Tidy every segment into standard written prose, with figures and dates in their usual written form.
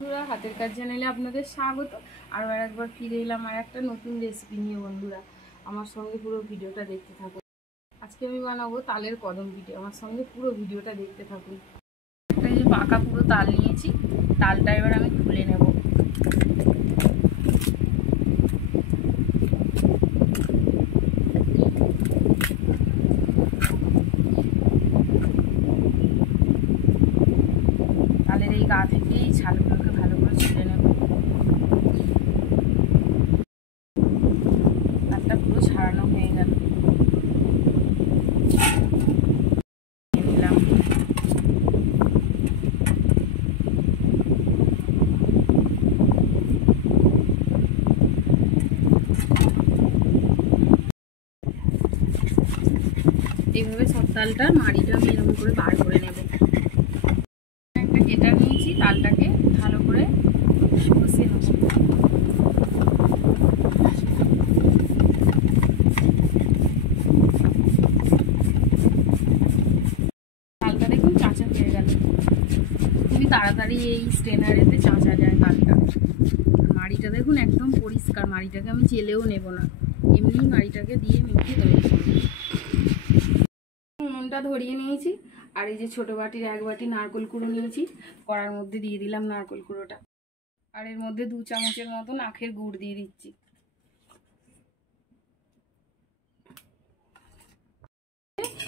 বন্ধুরা, হাতের কাজ চ্যানেলে আপনাদের স্বাগত। আরও একবার ফিরে এলাম আর একটা নতুন রেসিপি নিয়ে। বন্ধুরা, আমার সঙ্গে পুরো ভিডিওটা দেখতে থাকুন। আজকে আমি বানাবো তালের কদম পিঠে। আমার সঙ্গে পুরো ভিডিওটা দেখতে থাকুন। একটা যে পাকা পুরো তাল নিয়েছি, তালটা এবার আমি খুলে নেব। তালের এই গা থেকে এই ছালগুলোকে ভালো করে ছুলে নেব। তালটা পুরো ছাড়ানো হয়ে গেল। এইভাবে সব তালটার মাড়িটা আমি এরকম করে বার করে নেব। একটা গেটার নিয়েছি, তালটাকে ভালো করে ঘষে নেব। তালটা দেখুন চাঁচা হয়ে গেল। খুবই তাড়াতাড়ি এই স্ট্রেনারেতে চাঁচা যায় তালটা। মাড়িটা দেখুন একদম পরিষ্কার। মাড়িটাকে আমি চেলেও নেব না, এমনি মাড়িটাকে দিয়ে মেখে তৈরি করব। উনুনটা ধরিয়ে নিয়েছি, আর এই যে ছোট বাটির 1 বাটি নারকেল কুড়ো নিয়েছি। কড়ার মধ্যে দিয়ে দিলাম নারকেল কুড়োটা, আর এর মধ্যে 2 চামচের মতন আখের গুড় দিয়ে দিচ্ছি।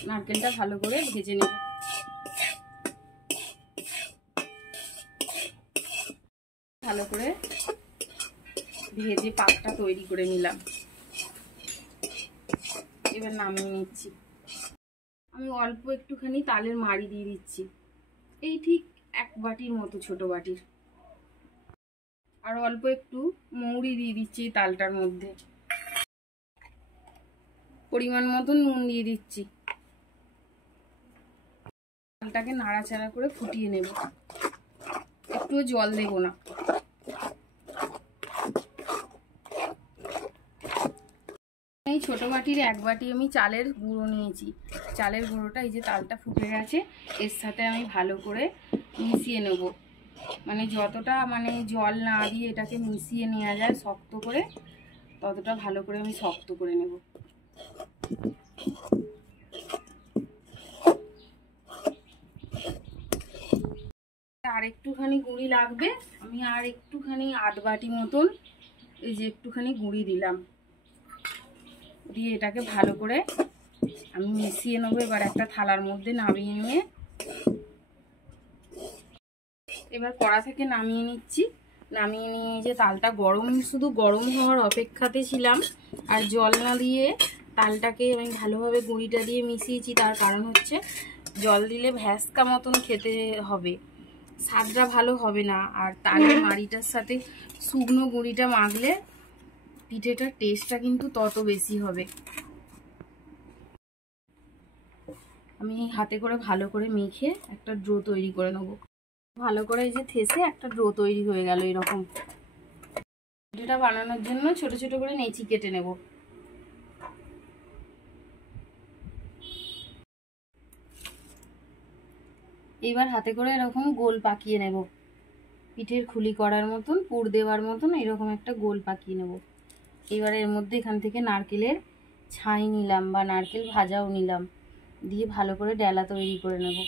নারকেলটা ভালো করে ভেজে নেব। ভালো করে ভেজে পাকটা তৈরি করে নিলাম। এবার নামিয়ে নিচ্ছি। আমি অল্প একটুখানি তালের মাড়ি দিয়ে দিচ্ছি, এই ঠিক 1 বাটির মতো, ছোট বাটির। আর অল্প একটু মৌরি দিয়ে দিচ্ছি তালটার মধ্যে। পরিমাণ মতো নুন দিয়ে দিচ্ছি। তালটাকে নাড়াচাড়া করে ফুটিয়ে নেব, একটুও জল দেব না। এই ছোট বাটির 1 বাটি আমি চালের গুঁড়ো নিয়েছি। চালের গুঁড়োটা এই যে তালটা ফুটে গেছে, এর সাথে আমি ভালো করে মিশিয়ে নেব। মানে যতটা জল না দিয়ে এটাকে মিশিয়ে নেওয়া যায় শক্ত করে, ততটা ভালো করে আমি শক্ত করে নেব। আর একটুখানি গুঁড়ি লাগবে। আমি আর একটুখানি 8 বাটি মতন এই যে একটুখানি গুঁড়ি দিলাম, দিয়ে এটাকে ভালো করে আমি মিশিয়ে নেবো। এবার একটা থালার মধ্যে নামিয়ে নিয়ে, এবার কড়া থেকে নামিয়ে নিচ্ছি। নামিয়ে নিয়ে যে তালটা গরম, শুধু গরম হওয়ার অপেক্ষাতে ছিলাম। আর জল না দিয়ে তালটাকে আমি ভালোভাবে গুঁড়িটা দিয়ে মিশিয়েছি। তার কারণ হচ্ছে জল দিলে ভ্যাসকা মতন খেতে হবে, স্বাদটা ভালো হবে না। আর তালের মাড়িটার সাথে শুকনো গুঁড়িটা মাখলে পিঠেটার টেস্টটা কিন্তু তত বেশি হবে। আমি হাতে করে ভালো করে মেখে একটা ডো তৈরি করে নেবো। ভালো করে এই যে থেসে একটা ডো তৈরি হয়ে গেল। এরকম পিঠেটা বানানোর জন্য ছোট ছোট করে নেচি কেটে নেব। এবার হাতে করে এরকম গোল পাকিয়ে নেব। পিঠের খুলি করার মতন, পুর দেওয়ার মতন এরকম একটা গোল পাকিয়ে নেব। এবার এর মধ্যে এখান থেকে নারকেলের ছাই নিলাম বা নারকেল ভাজাও নিলাম, দিয়ে ভালো করে ডেলা তৈরি করে নেব।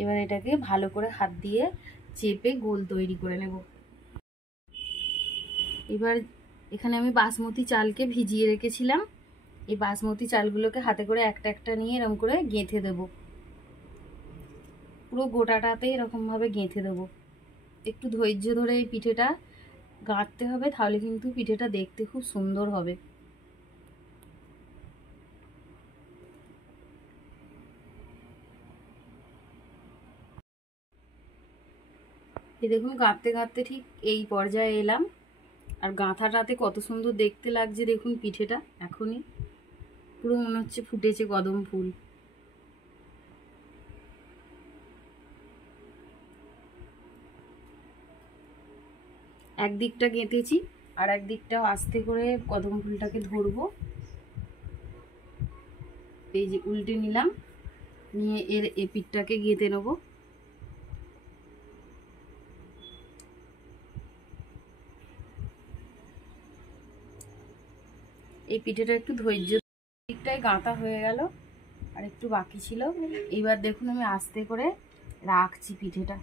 এবার এটাকে ভালো করে হাত দিয়ে চেপে গোল তৈরি করে নেব। এবার এখানে আমি বাসমতি চালকে ভিজিয়ে রেখেছিলাম। এই বাসমতি চালগুলোকে হাতে করে একটা একটা নিয়ে এরকম করে গেঁথে দেব। পুরো গোটাটাতে এরকমভাবে গেঁথে দেবো। একটু ধৈর্য ধরে এই পিঠেটা গাঁথতে হবে, তাহলে কিন্তু পিঠেটা দেখতে খুব সুন্দর হবে। এই দেখুন গাঁথতে গাঁথতে ঠিক এই পর্যায়ে এলাম। আর গাঁথাটাতে কত সুন্দর দেখতে লাগছে দেখুন পিঠেটা। এখনই পুরো মনে হচ্ছে ফুটেছে কদম ফুল। একদিকটা গেঁথেছি, আর একদিকটাও আস্তে করে কদম ফুলটাকে ধরবো। এই যে উল্টে নিলাম, নিয়ে এর এপিঠটাকে গেঁথে নেবো। এই পিঠেটা একটু ধৈর্য, দিকটাই গাঁথা হয়ে গেল আর একটু বাকি ছিল। এইবার দেখুন আমি আস্তে করে রাখছি পিঠেটা,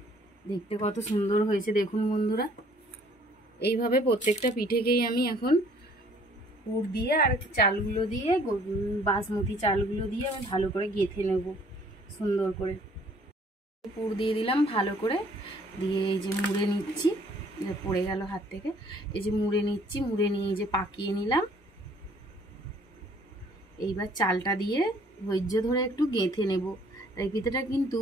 দেখতে কত সুন্দর হয়েছে দেখুন বন্ধুরা। এইভাবে প্রত্যেকটা পিঠেকেই আমি এখন পুর দিয়ে আর চালগুলো দিয়ে, বাসমতি চালগুলো দিয়ে আমি ভালো করে গেঁথে নেব সুন্দর করে। পুর দিয়ে দিলাম ভালো করে, দিয়ে এই যে মুড়ে নিচ্ছি, পড়ে গেল হাত থেকে, এই যে মুড়ে নিচ্ছি, মুড়ে নিয়ে এই যে পাকিয়ে নিলাম। এইবার চালটা দিয়ে ধৈর্য ধরে একটু গেঁথে নেব। তাই পিঠেটা কিন্তু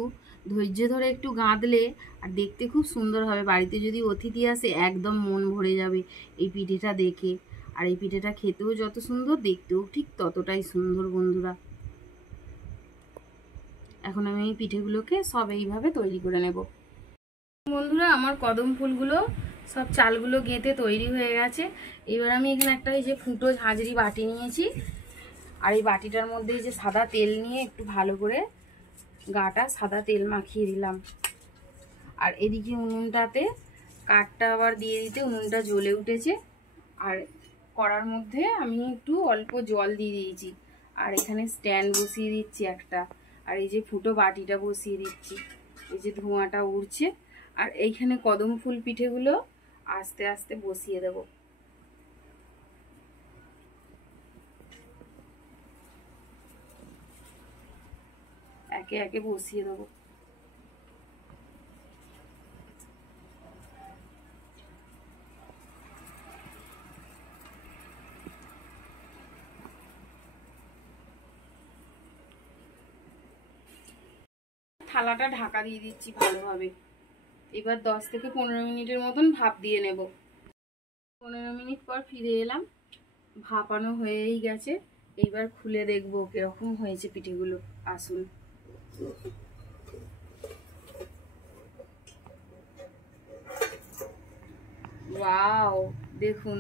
ধৈর্য ধরে একটু গাঁথলে আর দেখতে খুব সুন্দর হবে। বাড়িতে যদি অতিথি আসে একদম মন ভরে যাবে এই পিঠেটা দেখে। আর এই পিঠেটা খেতেও যত সুন্দর, দেখতেও ঠিক ততটাই সুন্দর বন্ধুরা। এখন আমি এই পিঠেগুলোকে সব এইভাবে তৈরি করে নেব বন্ধুরা। আমার কদম ফুলগুলো সব চালগুলো গেঁথে তৈরি হয়ে গেছে। এবার আমি এখানে একটা এই যে ফুটো ঝাঁঝরি বাটি নিয়েছি, আর এই বাটিটার মধ্যে এই যে সাদা তেল নিয়ে একটু ভালো করে গাটা সাদা তেল মাখিয়ে দিলাম। আর এদিকে উনুনটাতে কাঠটা আবার দিয়ে দিতে উনুনটা জ্বলে উঠেছে। আর কড়ার মধ্যে আমি একটু অল্প জল দিয়ে দিয়েছি, আর এখানে স্ট্যান্ড বসিয়ে দিচ্ছি একটা, আর এই যে ফুটো বাটিটা বসিয়ে দিচ্ছি। এই যে ধোঁয়াটা উড়ছে, আর এইখানে কদম ফুল পিঠেগুলো আস্তে আস্তে বসিয়ে দেব। একে একে বসিয়ে দেবো। থালাটা ঢাকা দিয়ে দিচ্ছি ভালোভাবে। এবার 10 থেকে 15 মিনিটের মতন ভাপ দিয়ে নেব। 15 মিনিট পর ফিরে এলাম, ভাপানো হয়েই গেছে। এইবার খুলে দেখবো কিরকম হয়েছে পিঠেগুলো। আসুন। ওয়াও, দেখুন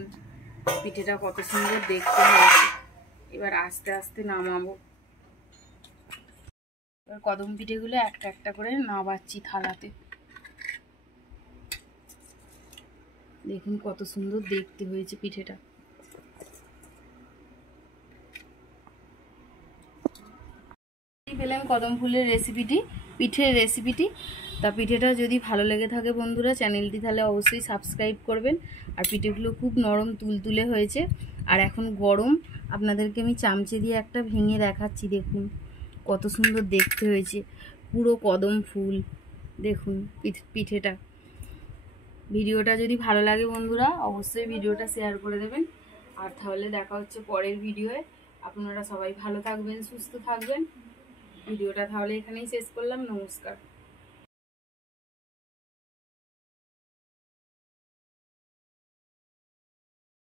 পিঠেটা কত সুন্দর দেখতে হয়েছে। এবার আস্তে আস্তে নামাবো। এবার কদম পিঠেগুলো একটা একটা করে নামাচ্ছি থালাতে। দেখুন কত সুন্দর দেখতে হয়েছে পিঠেটা। পেলাম কদম ফুলের রেসিপিটি, পিঠের রেসিপিটি। তা পিঠেটা যদি ভালো লেগে থাকে বন্ধুরা, চ্যানেলটি তাহলে অবশ্যই সাবস্ক্রাইব করবেন। আর পিঠেগুলো খুব নরম তুলতুলে হয়েছে, আর এখন গরম। আপনাদেরকে আমি চামচে দিয়ে একটা ভেঙে দেখাচ্ছি। দেখুন কত সুন্দর দেখতে হয়েছে, পুরো কদম ফুল। দেখুন পিঠেটা। ভিডিওটা যদি ভালো লাগে বন্ধুরা, অবশ্যই ভিডিওটা শেয়ার করে দেবেন। আর তাহলে দেখা হচ্ছে পরের ভিডিওয়ে। আপনারা সবাই ভালো থাকবেন, সুস্থ থাকবেন। ভিডিওটা তাহলে এখানেই শেষ করলাম। নমস্কার।